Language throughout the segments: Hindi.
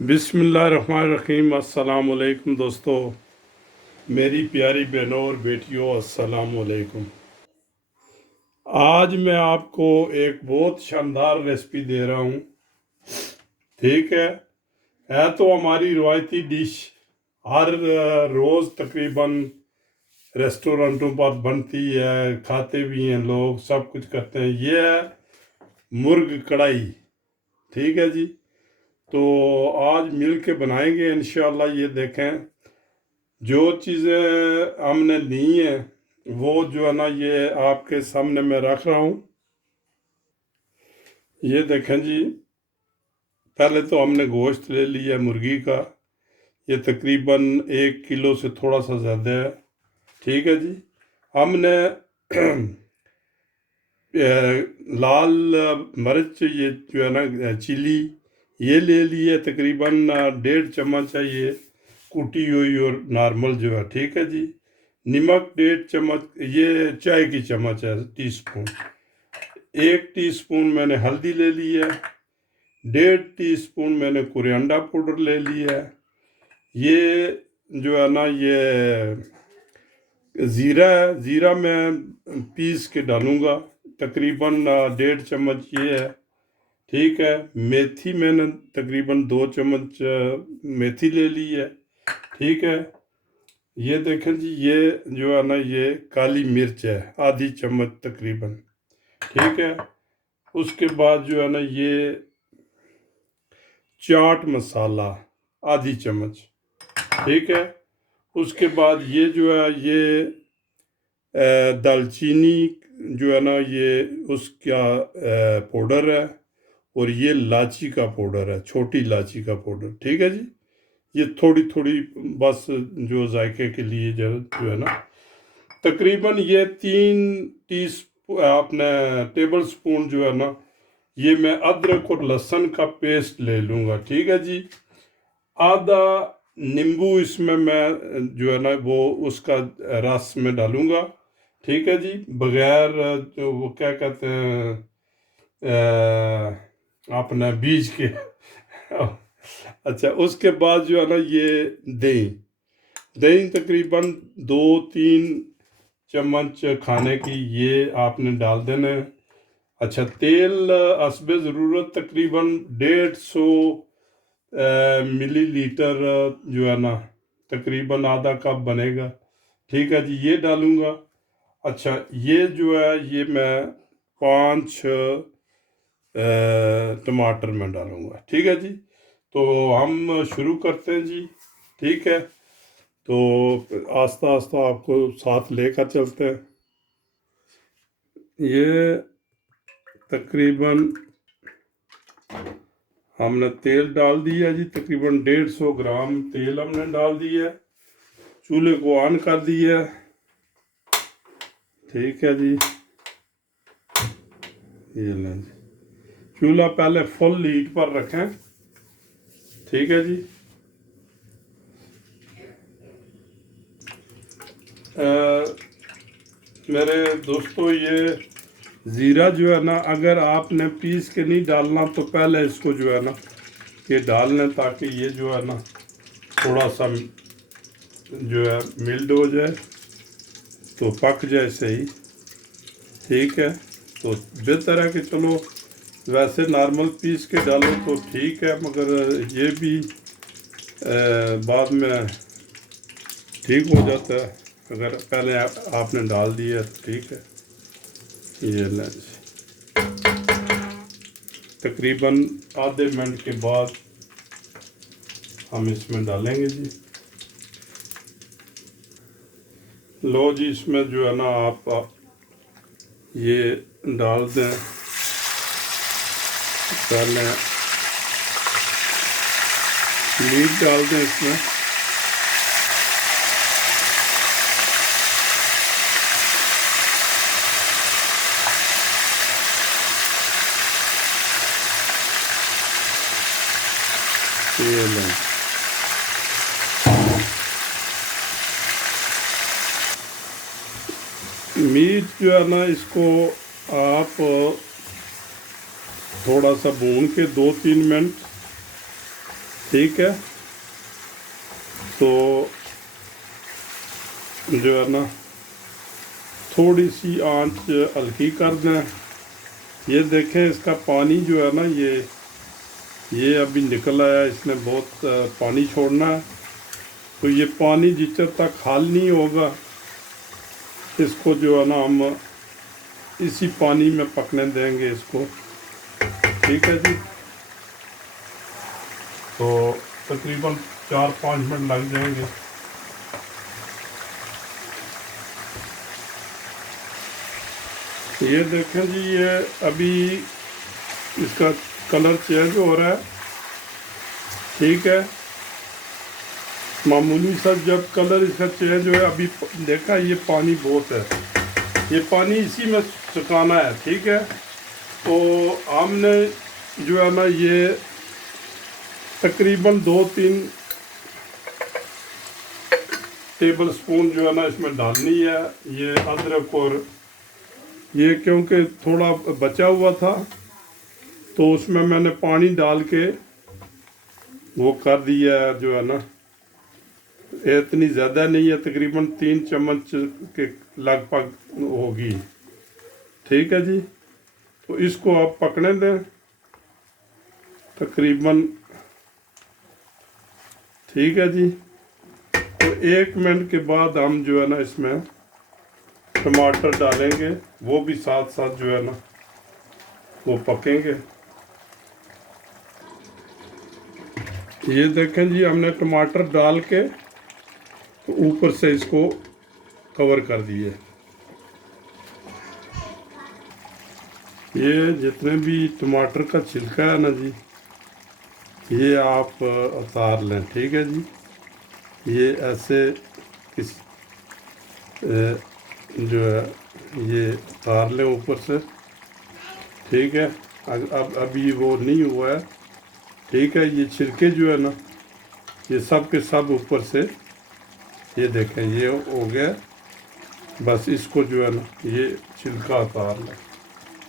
बिस्मिल्लाहिर्रहमानिर्रहीम। अस्सलाम वालेकुम दोस्तों, मेरी प्यारी बहनों और बेटियों, अस्सलाम वालेकुम। आज मैं आपको एक बहुत शानदार रेसिपी दे रहा हूँ। ठीक है तो हमारी रवायती डिश हर रोज़ तकरीबन रेस्टोरेंटों पर बनती है, खाते भी हैं लोग, सब कुछ करते हैं। ये है मुर्ग कढ़ाई। ठीक है जी, तो आज मिल के बनाएंगे इंशाल्लाह। ये देखें, जो चीज़ें हमने ली हैं वो जो है ना, ये आपके सामने मैं रख रहा हूँ। ये देखें जी, पहले तो हमने गोश्त ले लिया मुर्गी का। ये तकरीबन 1 किलो से थोड़ा सा ज़्यादा है। ठीक है जी, हमने लाल मिर्च, ये जो है ना चिली, ये ले लिए तकरीबन 1.5 चम्मच है ये कूटी हुई और नॉर्मल जो है। ठीक है जी, नमक 1.5 चम्मच, ये चाय की चम्मच है, टीस्पून। 1 टीस्पून मैंने हल्दी ले ली है। 1.5 टीस्पून मैंने कोरिएंडर पाउडर ले लिया है। ये जो है ना, ये ज़ीरा है, ज़ीरा मैं पीस के डालूँगा। तकरीबन 1.5 चम्मच ये है। ठीक है, मेथी मैंने तकरीबन 2 चम्मच मेथी ले ली है। ठीक है, ये देखें जी, ये जो है ना, ये काली मिर्च है, आधी चम्मच तकरीबन। ठीक है, उसके बाद जो है ना, ये चाट मसाला आधी चम्मच। ठीक है, उसके बाद ये जो है, ये दालचीनी जो है ना, ये उसका पाउडर है। और ये इलायची का पाउडर है, छोटी इलायची का पाउडर। ठीक है जी, ये थोड़ी थोड़ी बस जो जायके के लिए जो है ना, तकरीबन ये 3 टी अपने टेबल स्पून जो है ना, ये मैं अदरक और लहसुन का पेस्ट ले लूँगा। ठीक है जी, आधा नींबू इसमें मैं जो है ना, वो उसका रस में डालूँगा। ठीक है जी, बगैर जो वो क्या कहते हैं, अपना बीज के। अच्छा, उसके बाद जो है ना, ये दही दही तकरीबन 2-3 चम्मच खाने की, ये आपने डाल देना है। अच्छा, तेल हस्बे ज़रूरत तकरीबन 150 मिलीलीटर जो है ना, तकरीबन आधा कप बनेगा। ठीक है जी, ये डालूँगा। अच्छा, ये जो है, ये मैं 5 टमाटर में डालूँगा। ठीक है जी, तो हम शुरू करते हैं जी। ठीक है, तो आस्ता आस्ता आपको साथ लेकर चलते हैं। ये तकरीबन हमने तेल डाल दिया जी, तकरीबन 150 ग्राम तेल हमने डाल दिया। चूल्हे को ऑन कर दिया। ठीक है जी, ये लें जी, चूल्हा पहले फुल हीट पर रखें। ठीक है जी, मेरे दोस्तों, ये ज़ीरा जो है ना, अगर आपने पीस के नहीं डालना तो पहले इसको जो है ना, ये डाल लें, ताकि ये जो है ना, थोड़ा सा जो है मिल्ड हो जाए, तो पक जाए सही। ठीक है, तो बेहतर है कि चलो वैसे नॉर्मल पीस के डालो तो ठीक है, मगर ये भी बाद में ठीक हो जाता है अगर पहले आपने डाल दिया तो। ठीक है, ये लें जी, तकरीबन आधे मिनट के बाद हम इसमें डालेंगे जी। लो जी, इसमें जो है ना, आप ये डाल दें पहले, मीट डाल दें इसमें। ये लें, मीट जो है ना, इसको आप थोड़ा सा भून के 2-3 मिनट ठीक है। तो जो है ना थोड़ी सी आंच हल्की कर दें। ये देखें इसका पानी जो है ना ये अभी निकल आया, इसने बहुत पानी छोड़ना है। तो ये पानी जितना तक हल नहीं होगा इसको जो है ना हम इसी पानी में पकने देंगे इसको। ठीक है जी। तो तकरीबन 4-5 मिनट लग जाएंगे। ये देखें जी, ये अभी इसका कलर चेंज हो रहा है। ठीक है, मामूली सा जब कलर इसका चेंज हुआ, अभी देखा ये पानी बहुत है, ये पानी इसी में सुखाना है। ठीक है, तो हमने जो है ना ये तकरीबन 2-3 टेबल स्पून जो है ना इसमें डालनी है ये अदरक। और ये क्योंकि थोड़ा बचा हुआ था तो उसमें मैंने पानी डाल के वो कर दिया है जो है ना, इतनी ज़्यादा नहीं है, तकरीबन 3 चम्मच के लगभग होगी। ठीक है जी। तो इसको आप पकने दें तकरीबन। ठीक है जी। तो 1 मिनट के बाद हम जो है ना इसमें टमाटर डालेंगे, वो भी साथ साथ जो है ना वो पकेंगे। ये देखें जी, हमने टमाटर डाल के तो ऊपर से इसको कवर कर दिए। ये जितने भी टमाटर का छिलका है ना जी, ये आप उतार लें। ठीक है जी। ये ऐसे किस जो है ये उतार लें ऊपर से। ठीक है, अब अभी वो नहीं हुआ है। ठीक है, ये छिलके जो है ना ये सब के सब ऊपर से, ये देखें ये हो गया। बस इसको जो है ना ये छिलका उतार लें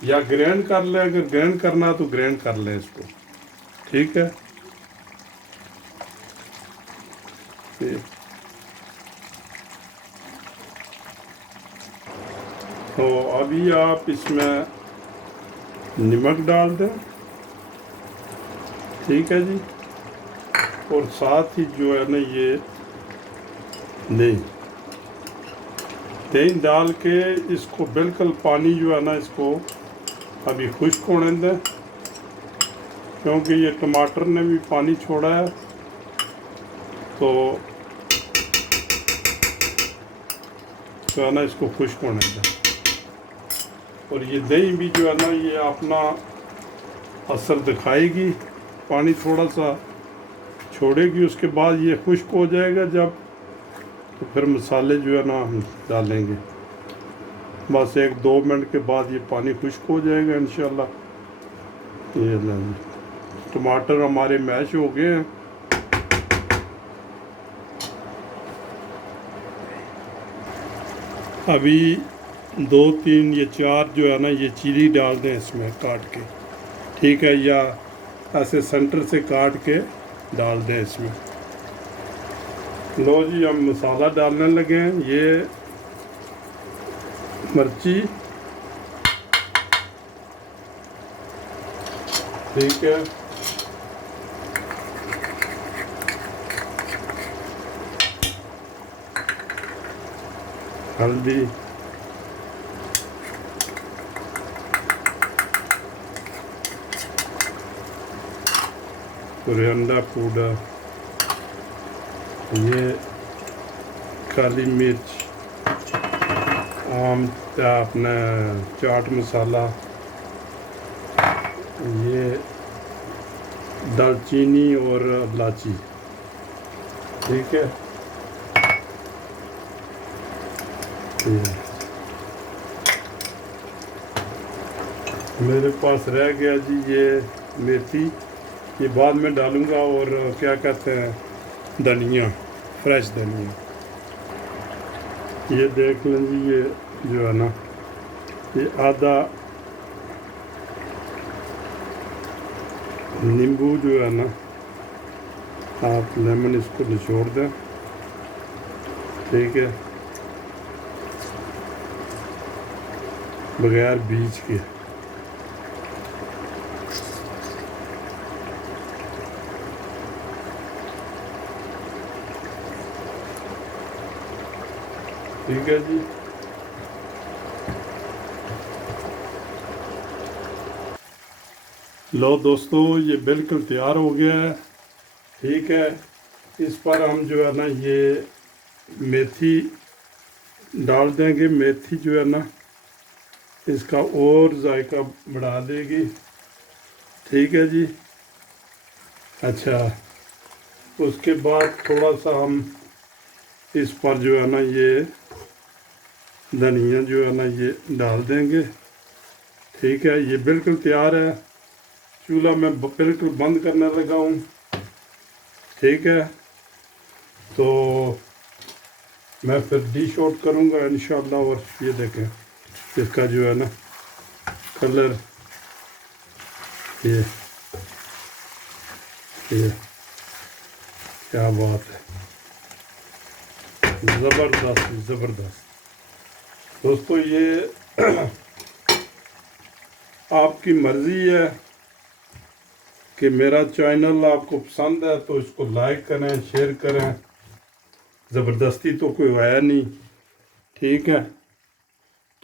या ग्राइंड कर लें, अगर ग्राइंड करना है तो ग्राइंड कर लें इसको। ठीक है। तो अभी आप इसमें नमक डाल दें। ठीक है जी। और साथ ही जो है ना ये दही डाल के इसको बिल्कुल पानी जो है ना इसको अभी खुश्क होने दें, क्योंकि ये टमाटर ने भी पानी छोड़ा है। तो जो है ना इसको खुश्क होने दें। और ये दही भी जो है ना ये अपना असर दिखाएगी, पानी थोड़ा सा छोड़ेगी, उसके बाद ये खुश्क हो जाएगा जब, तो फिर मसाले जो है ना हम डालेंगे। बस 1-2 मिनट के बाद ये पानी खुश्क हो जाएगा इंशाल्लाह। ये टमाटर हमारे मैश हो गए हैं। अभी 2-3 या 4 जो है ना ये चिली डाल दें इसमें काट के। ठीक है, या ऐसे सेंटर से काट के डाल दें इसमें। लो जी, हम मसाला डालने लगे हैं। ये मिर्ची, ठीक है, हल्दी, कोरिएंडर पाउडर, ये काली मिर्च, आम अपना चाट मसाला, ये दालचीनी और इलायची। ठीक है, मेरे पास रह गया जी ये मेथी, ये बाद में डालूंगा। और क्या कहते हैं धनिया, फ्रेश धनिया। ये देख लें जी, ये जो है ना ये आधा नींबू जो है ना आप लेमन इसको निचोड़ दें, ठीक है, बगैर बीज के। ठीक है जी। लो दोस्तों, ये बिल्कुल तैयार हो गया है, ठीक है। इस पर हम जो है ना ये मेथी डाल देंगे। मेथी जो है ना इसका और जायका बढ़ा देगी, ठीक है जी। अच्छा, उसके बाद थोड़ा सा हम इस पर जो है ना ये धनिया जो है ना ये डाल देंगे, ठीक है। ये बिल्कुल तैयार है। चूल्हा मैं बिल्कुल बंद करने लगा हूँ, ठीक है। तो मैं फिर डिश आउट करूँगा इंशाल्लाह। और ये देखें इसका जो है ना कलर, ये क्या बात है, ज़बरदस्त ज़बरदस्त। दोस्तों ये आपकी मर्ज़ी है कि मेरा चैनल आपको पसंद है तो इसको लाइक करें, शेयर करें। ज़बरदस्ती तो कोई आया नहीं, ठीक है।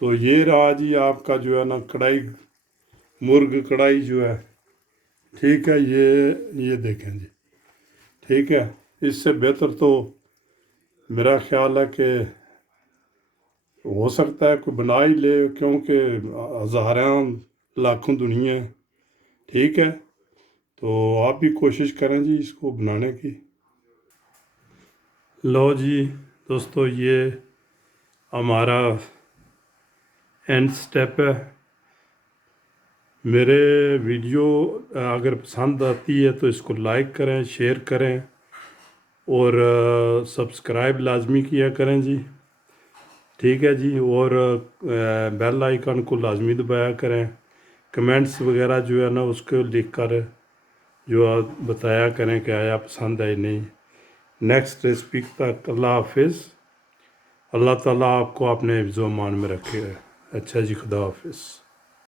तो ये रहा जी आपका जो है ना कढ़ाई, मुर्ग कढ़ाई जो है, ठीक है। ये देखें जी, ठीक है। इससे बेहतर तो मेरा ख्याल है कि हो सकता है कोई बना ही ले, क्योंकि हज़ारों लाखों दुनिया है, ठीक है। तो आप भी कोशिश करें जी इसको बनाने की। लो जी दोस्तों, ये हमारा एंड स्टेप है। मेरे वीडियो अगर पसंद आती है तो इसको लाइक करें, शेयर करें और सब्सक्राइब लाजमी किया करें जी, ठीक है जी। और बेल आइकन को लाजमी दबाया करें। कमेंट्स वगैरह जो है ना उसको लिख कर जो आप बताया करें कि आया पसंद है नहीं। नेक्स्ट रेसिपी तक अल्लाह हाफिज़। अल्लाह ताला आपको अपने हिफ्ज़-ओ-मान में रखे। अच्छा जी, खुदा हाफिज़।